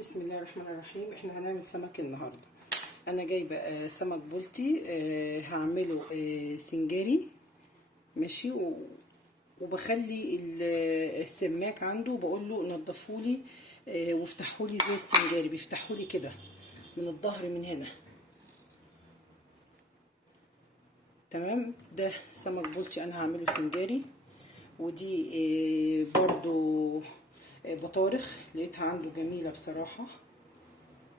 بسم الله الرحمن الرحيم. احنا هنعمل سمك النهارده. انا جايبه سمك بلطي، هعمله سنجاري ماشي. وبخلي السماك عنده بقول له نضفولي وافتحولي زي السنجاري، بيفتحولي كده من الظهر من هنا. تمام. ده سمك بلطي انا هعمله سنجاري. ودي برضو بطارخ لقيتها عنده جميلة بصراحة،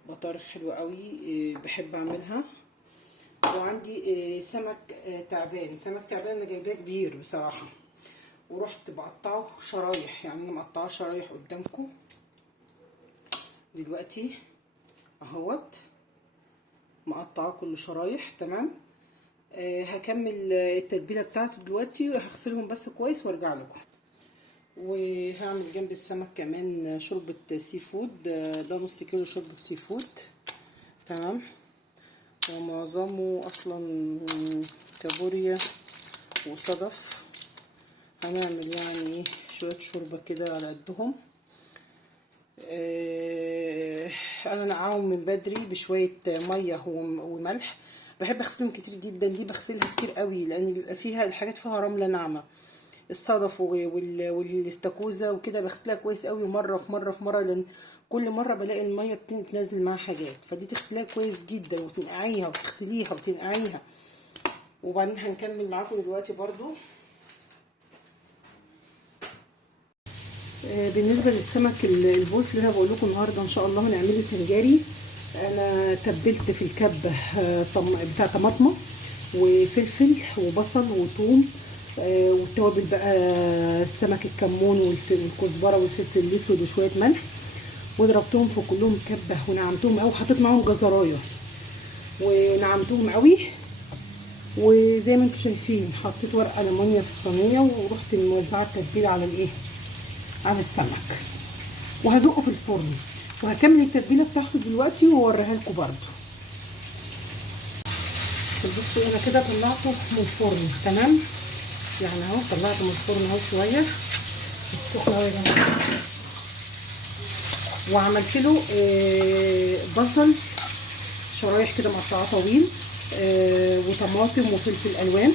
بطارخ حلوة قوي بحب اعملها. وعندي سمك تعبان. سمك تعبان انا جايباه كبير بصراحة، ورحت بقطعه شرايح، يعني انا مقطعه شرايح قدامكم دلوقتي اهوت، مقطعه كله شرايح. تمام. هكمل التتبيلة بتاعته دلوقتي، وهغسلهم بس كويس وارجع لكم. وهعمل جنب السمك كمان شوربة سي فود. ده نص كيلو شوربة سي فود. تمام. ومعظمه اصلا كابوريا وصدف. هنعمل يعني شوية شوربة كده على قدهم. انا نقعهم من بدري بشوية مية وملح. بحب اغسلهم كتير جدا، دي بغسلها كتير قوي لان بيبقى فيها الحاجات فيها رملة ناعمة. الصدف والاستاكوزا وكده بغسلها كويس قوي، مره في مره في مره، لان كل مره بلاقي الميه بتنزل معاها حاجات، فدي تغسليها كويس جدا وتنقعيها وتغسليها وتنقعيها. وبعدين هنكمل معاكم دلوقتي برضو. بالنسبه للسمك البولت اللي انا بقول لكم النهارده ان شاء الله هنعمله سنجاري. انا تبلت في الكبه بتاع طماطمه وفلفل وبصل وثوم، والتوابل بقى السمك الكمون والكزبره والفلفل الاسود وشويه ملح، وضربتهم في كلهم كبه ونعمتهم قوي، وحطيت معاهم جزرايه ونعمتهم قوي. وزي ما انتم شايفين حطيت ورقه ليمونيا في الصينيه، ورحت موزعه التتبيله على الايه، على السمك، وهزقه في الفرن. وهكمل التتبيله بتاعته دلوقتي واوريها لكم برده. بصوا انا كده طلعته من الفرن. تمام. يعني اهو طلعته من الفرن اهو شويه السخنه اهو يا جماعه. وعملت له بصل شرايح كده مقطعه طويل، وطماطم وفلفل الوان،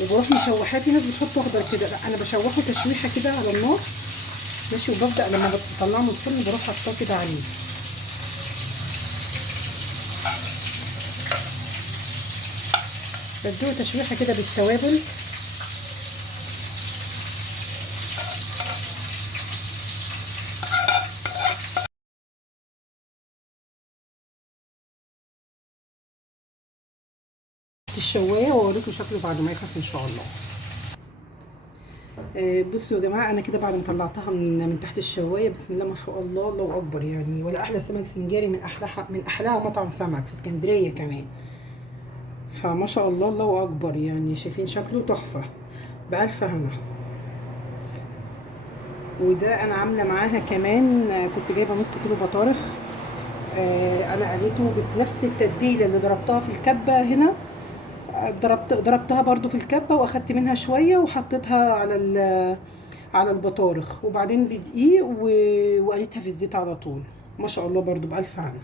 وبروح مشوحاه. في ناس بتحط اخضر كده، لا انا بشوحه تشويحه كده على النار ماشي. وببدا لما بطلعه من الفرن بروح حاطاه كده عليه. بديه تشويحه كده بالتوابل. الشوايه واوريكم شكله بعد ما يخلص ان شاء الله. بصوا يا جماعه، انا كده بعد ما طلعتها من تحت الشوايه، بسم الله ما شاء الله، الله اكبر يعني. ولا احلى سمك سنجاري من احلاها مطعم سمك في اسكندريه كمان. فما شاء الله الله اكبر يعني. شايفين شكله تحفه بألف هنا. وده انا عامله معاها كمان كنت جايبه نص كيلو بطارخ. انا قليته بنفس التتبيله اللي ضربتها في الكبه هنا. ضربتها برضو في الكبه، واخدت منها شويه وحطيتها على البطارخ، وبعدين بدقيق وقليتها في الزيت على طول. ما شاء الله برضو بألف هنا.